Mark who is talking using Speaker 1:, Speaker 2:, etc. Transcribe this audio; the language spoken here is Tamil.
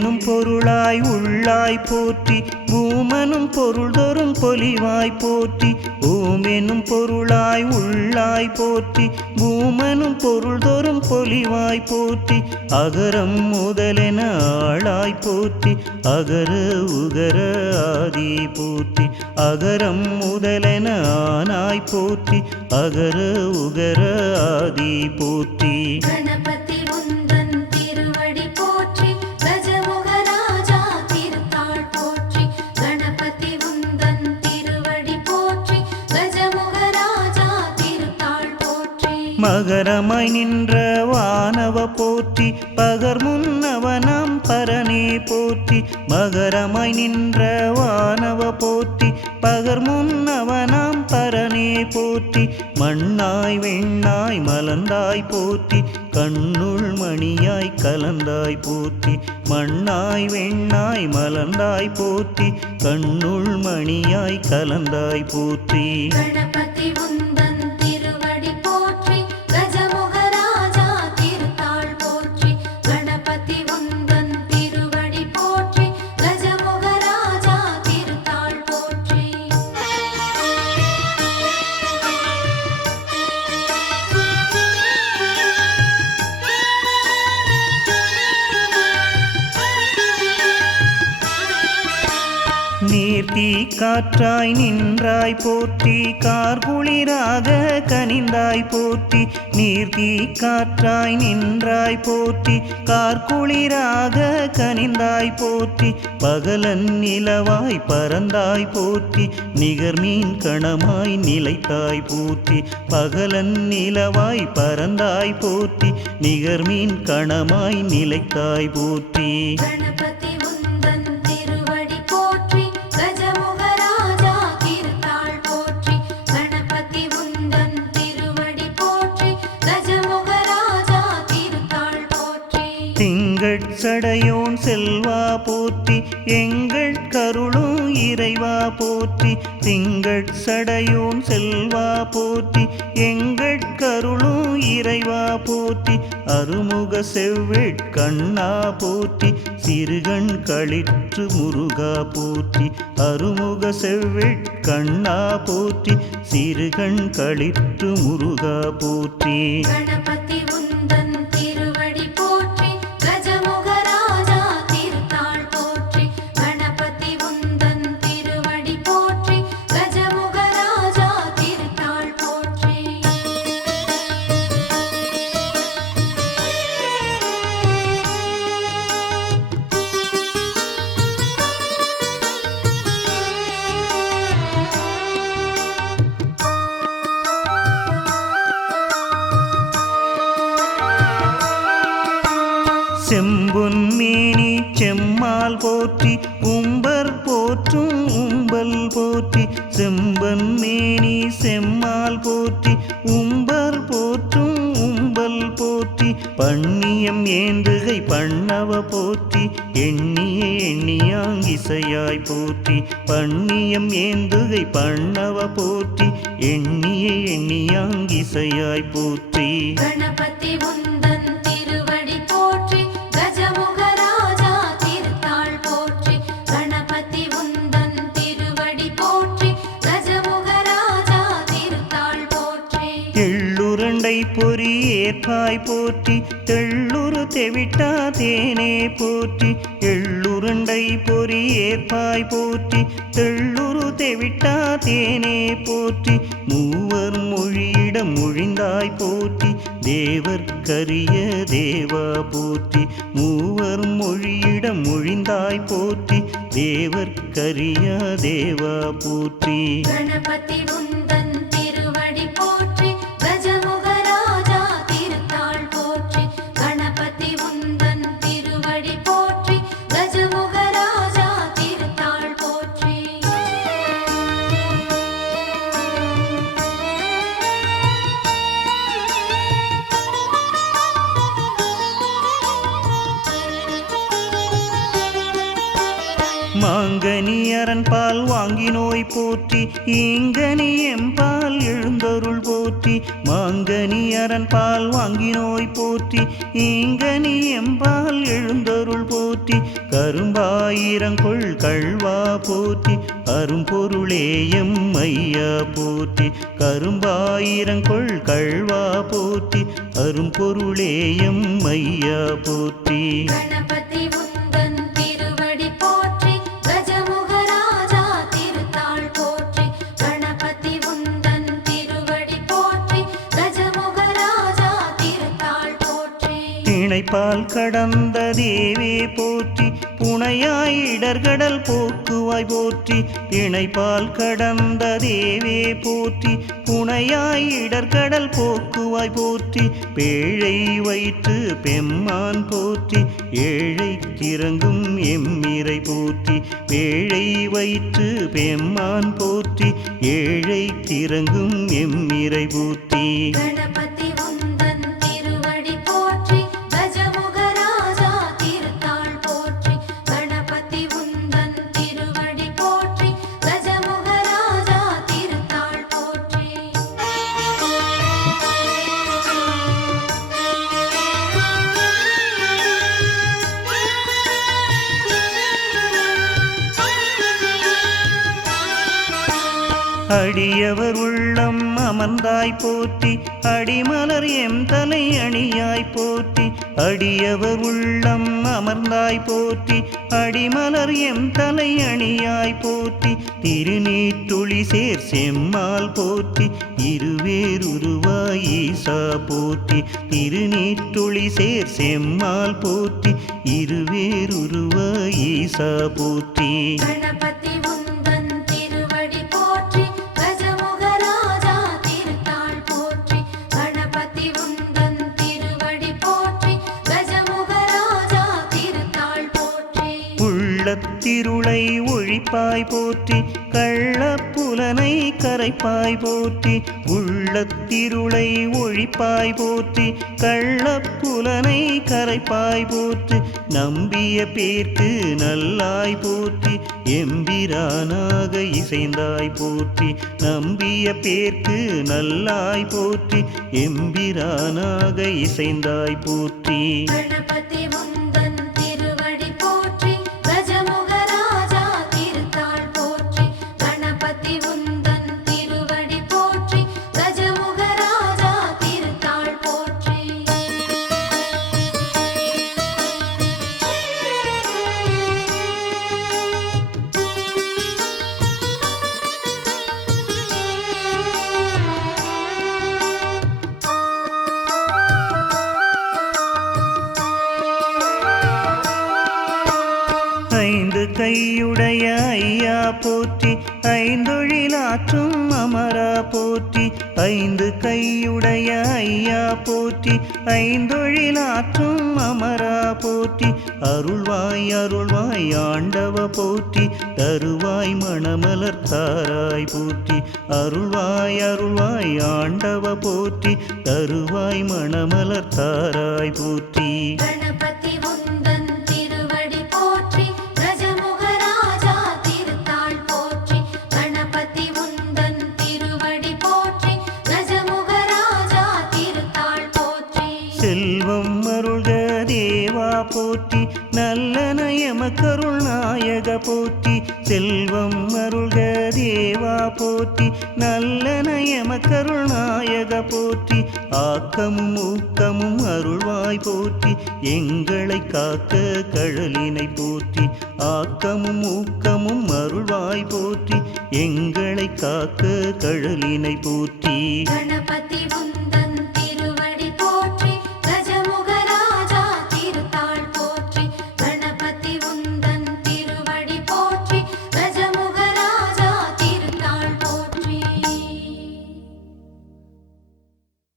Speaker 1: எனும் பொருளாய் உள்ளாய் போற்றி பூமனும் பொருள் தோறும் பொலிவாய் போற்றி பூமெனும் பொருளாய் உள்ளாய் போற்றி பூமனும் பொருள் தோறும் பொலிவாய் போற்றி அகரம் முதலென ஆளாய் போற்றி அகர உகர ஆதி போற்றி அகரம் முதலென ஆனாய் போற்றி அகர உகர ஆதி போற்றி மகரமாய் நின்ற வானவ போற்றி பகர் முன்னவனம் பரனே போற்றி மகரமாய் நின்ற வானவ போற்றி பகர் முன்னவனாம் பரனே போற்றி மண்ணாய் வெண்ணாய் மலந்தாய் போற்றி கண்ணுள் மணியாய் கலந்தாய் போற்றி மண்ணாய் வெண்ணாய் மலந்தாய் போற்றி கண்ணுள் மணியாய் கலந்தாய் போற்றி காற்றாய் நின்றாய் போற்றி கார்குளிராக கனிந்தாய் போற்றி நீர்த்தி காற்றாய் நின்றாய் போற்றி கார்குளிராக கனிந்தாய் போற்றி பகலன் நிலவாய் பறந்தாய் போற்றி நிகர்மீன் கணமாய் நிலைத்தாய் போற்றி பகலன் நிலவாய் பறந்தாய் போற்றி நிகர்மீன் கணமாய் நிலைத்தாய் போற்றி செஞ்சடையோன் செல்வா போற்றி எங்கள் கருளும் இறைவா போற்றி திங்கள் சடையோன் செல்வா போற்றி எங்கள் கருளும் இறைவா போற்றி அருமுக செவ்வெட் கண்ணா போற்றி சிறுகண் களிற்று முருகா போற்றி அருமுக செவ்வெட் கண்ணா போற்றி சிறுகண் களிற்று முருகா போற்றி செம்புன் மேனி செம்மால் போற்றி உம்பர் போற்றும் உம்பல் போற்றி செம்பன் மேனி செம்மால் போற்றி உம்பர் போற்றும் உம்பல் போற்றி பண்ணியம் ஏந்துகை பண்ணவ போற்றி எண்ணிய எண்ணியாங்கிசையாய் போற்றி பண்ணியம் ஏந்துகை பண்ணவ போற்றி எண்ணிய எண்ணியாங்கிசையாய் போற்றி
Speaker 2: கணபதி
Speaker 1: ஏற்பாய் போற்றி தெள்ளுரு தெவிட்டா தேனே போற்றி எள்ளுருண்டை பொறி ஏற்பாய் போற்றி தெள்ளுரு தெவிட்டா தேனே போற்றி மூவர் மொழியிடம் மொழிந்தாய் போற்றி தேவர் கரிய தேவா போற்றி மூவர் மொழியிடம் மொழிந்தாய் போற்றி தேவர் கரிய தேவா போற்றி
Speaker 2: கணபதி
Speaker 1: ஈங்கனியரன் பால் வாங்கி நோய் போற்றி ஈங்கனி எம்பால் எழுந்தருள் போற்றி மாங்கனியரன் பால் வாங்கி நோய் போற்றி ஈங்கனி எம்பால் எழுந்தருள் போற்றி கரும்பாயிரங்கொள் கழ்வா போற்றி அரும்பொருளே எம் ஐயா போற்றி கரும்பாயிரங்கொள் கழ்வா போற்றி அரும்பொருளே எம் ஐயா போற்றி பால் கடந்த தேவே போற்றி புனையாய் இடர்கடல் போக்குவாய் போற்றி இணைப்பால் கடந்த தேவே போற்றி புனையாய் இடர்கடல் போக்குவாய் போற்றி பேழை வைத்து பெம்மான் போற்றி ஏழை கிறங்கும் எம்மிரை போற்றி பேழை வைத்து பெம்மான் போற்றி ஏழை கிறங்கும் எம்மிரை போற்றி ஆதியவர் உள்ளம் அமர்ந்தாய் போற்றி அடிமலர் எம் தலை அணியாய் போற்றி அடியவர் உள்ளம் அமர்ந்தாய் போற்றி அடிமலர் எம் தலை அணியாய் போற்றி திருநீற்றுளி சேர் செம்மால் போற்றி இருவேர் உருவாய் ஈசா போற்றி திருநீற்றுளி சேர் செம்மால் போற்றி இருவேர் உருவாய் ஈசா போற்றி உள்ளத்திருளை ஒழிப்பாய் போற்றி கள்ளப்புலனை கரைப்பாய் போற்றி உள்ளத்திருளை ஒழிப்பாய் போற்றி கள்ளப்புலனை கரைப்பாய் போற்றி நம்பிய பேர்க்கு நல்லாய் போற்றி எம்பிரானாக இசைந்தாய் போற்றி நம்பிய பேர்க்கு நல்லாய் போற்றி எம்பிரானாக இசைந்தாய் போற்றி கையுடைய ஐயா போற்றி ஐந்தொழிலாற்றும் அமரா போற்றி ஐந்து கையுடைய ஐயா போற்றி ஐந்தொழிலாற்றும் அமரா போற்றி அருள்வாய் அருள்வாய் ஆண்டவ போற்றி தருவாய் மணமலர்த்தாராய் போற்றி அருள்வாய் அருள்வாய் ஆண்டவ போற்றி தருவாய் மணமலர்த்தாராய் போற்றி போற்றி செல்வம் அருள்க தேவா போற்றி நல்ல நயம கருணாயக போற்றி ஆக்கமும் ஊக்கமும் அருள்வாய் போற்றி எங்களை காக்க கழலினை போற்றி ஆக்கமும் ஊக்கமும் அருள்வாய் போற்றி எங்களை காக்க கழலினை போற்றி
Speaker 2: கணபதி உந்தன்